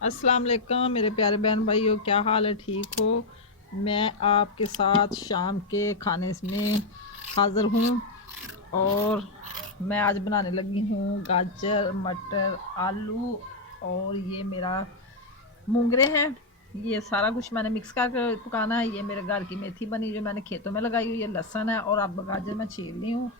अस्सलाम वालेकुम मेरे प्यारे बहन भाइयों, क्या हाल है? ठीक हो? मैं आपके साथ शाम के खाने में हाज़िर हूँ और मैं आज बनाने लगी हूँ गाजर मटर आलू और ये मेरा मूंगरे हैं। ये सारा कुछ मैंने मिक्स करके पकाना है। ये मेरे घर की मेथी बनी जो मैंने खेतों में लगाई हुई, ये लहसुन है और अब गाजर मैं छील ली हूँ।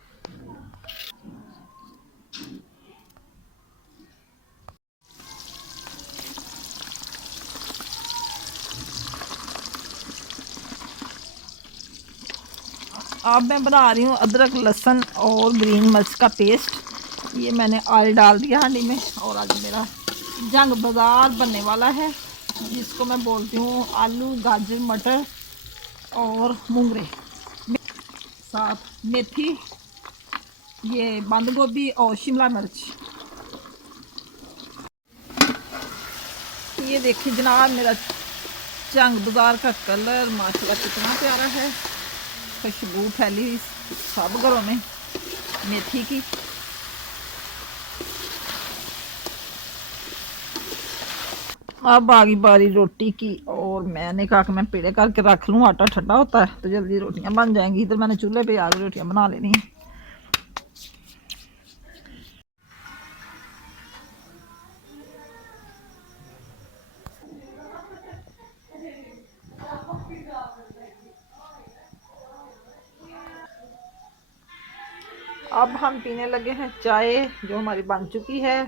अब मैं बना रही हूँ अदरक लहसुन और ग्रीन मिर्च का पेस्ट। ये मैंने ऑयल डाल दिया हांडी में और आज मेरा जंग बाजार बनने वाला है, जिसको मैं बोलती हूँ आलू गाजर मटर और मूंगरे, साथ मेथी, ये बंद गोभी और शिमला मिर्च। ये देखिए जनाब, मेरा जंग बाजार का कलर माशाल्लाह कितना प्यारा है। खुशबू फैली हुई सब घरों में मेथी की। अब आ गई बारी रोटी की और मैंने कहा कि मैं पेड़े करके रख लूँ, आटा ठंडा होता है तो जल्दी रोटियां बन जाएंगी। इधर मैंने चूल्हे पे आगे रोटियां बना लेनी है। अब हम पीने लगे हैं चाय जो हमारी बन चुकी है।